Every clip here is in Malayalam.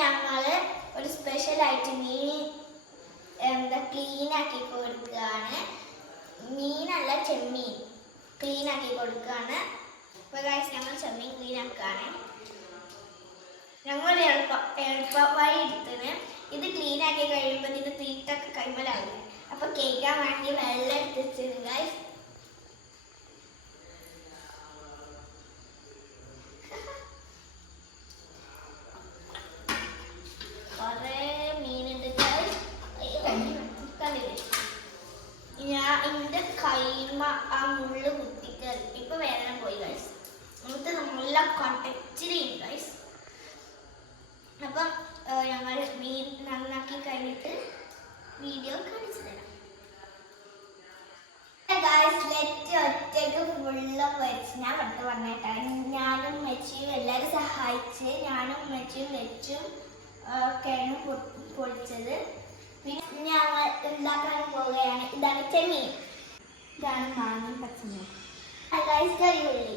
ഞങ്ങൾ ഒരു സ്പെഷ്യൽ ആയിട്ട് മീൻ എന്താ ക്ലീൻ ആക്കി കൊടുക്കുകയാണ്. മീനല്ല ചെമ്മീൻ. ക്ലീൻ ആക്കി കൊടുക്കുകയാണ്. ഇപ്പോൾ കാര്യം ഞങ്ങൾ ചെമ്മീൻ ക്ലീൻ ആക്കുകയാണ്. ഞങ്ങൾ എളുപ്പ എളുപ്പ വഴി എടുത്തിന് ഇത് ക്ലീൻ ആക്കി കഴിയുമ്പോൾ ഇതിന്റെ തീറ്റൊക്കെ കൈമലാകും അപ്പോൾ കേൾക്കാൻ വേണ്ടി വെള്ളം എടുത്തിട്ടുണ്ട് എന്റെ കൈമ ആ മുള്ള് കുത്തിക്ക് ഇപ്പൊ വേദന പോയി ഗൈസ് എന്നിട്ട് നല്ല കട്ടച്ചിലുണ്ട് ഗൈസ് അപ്പം ഞങ്ങൾ മീൻ നന്നാക്കി കഴിഞ്ഞിട്ട് വീഡിയോ കാണിച്ചു തരാം. ഒറ്റയ്ക്ക് ഫുള്ള് വെച്ച്. ഞാൻ പണ്ട് പറഞ്ഞിട്ടാണ് ഞാനും മെച്ചിയും എല്ലാവരും സഹായിച്ച് ഞാനും മെച്ചിയും വെച്ചും ഒക്കെയാണ് പൊളിച്ചത്. പിന്നെ ഞങ്ങൾ ഉണ്ടാക്കാൻ പോവുകയാണ്. ഇതാണ് ചെമ്മീൻ. ഇതാണ് മാങ്ങയും പച്ചമുളക്. ഗായ്സ് കറി ഉള്ളി.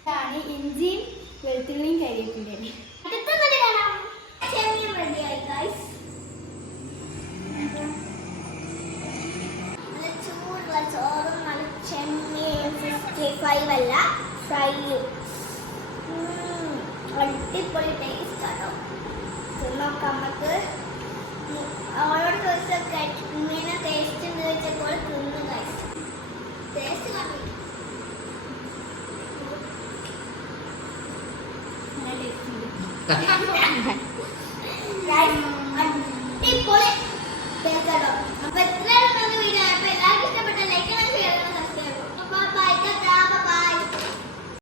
ഇതാണ് ഇഞ്ചിയും വെളുത്തുള്ളിയും കരിവേപ്പിലയും അടുത്തത് കാണാം. ചെമ്മീൻ റെഡിയായി നല്ല ചൂടുള്ള ചോറും നല്ല ചെമ്മീൻ ഫിഫ്റ്റി ഫൈവ് അല്ല ഫ്രൈയും അടിപൊളി ടേസ്റ്റ് ആണോ നോക്കാം നമുക്ക്. ചോദിച്ചൊക്കെ ഇങ്ങനെ ടേസ്റ്റ് ഉണ്ട് ചോദിച്ചപ്പോൾ തിന്നു ഗൈസ് ടേസ്റ്റ് കാണും. നല്ല ടേസ്റ്റ് ഉണ്ട്. ഗൈസ്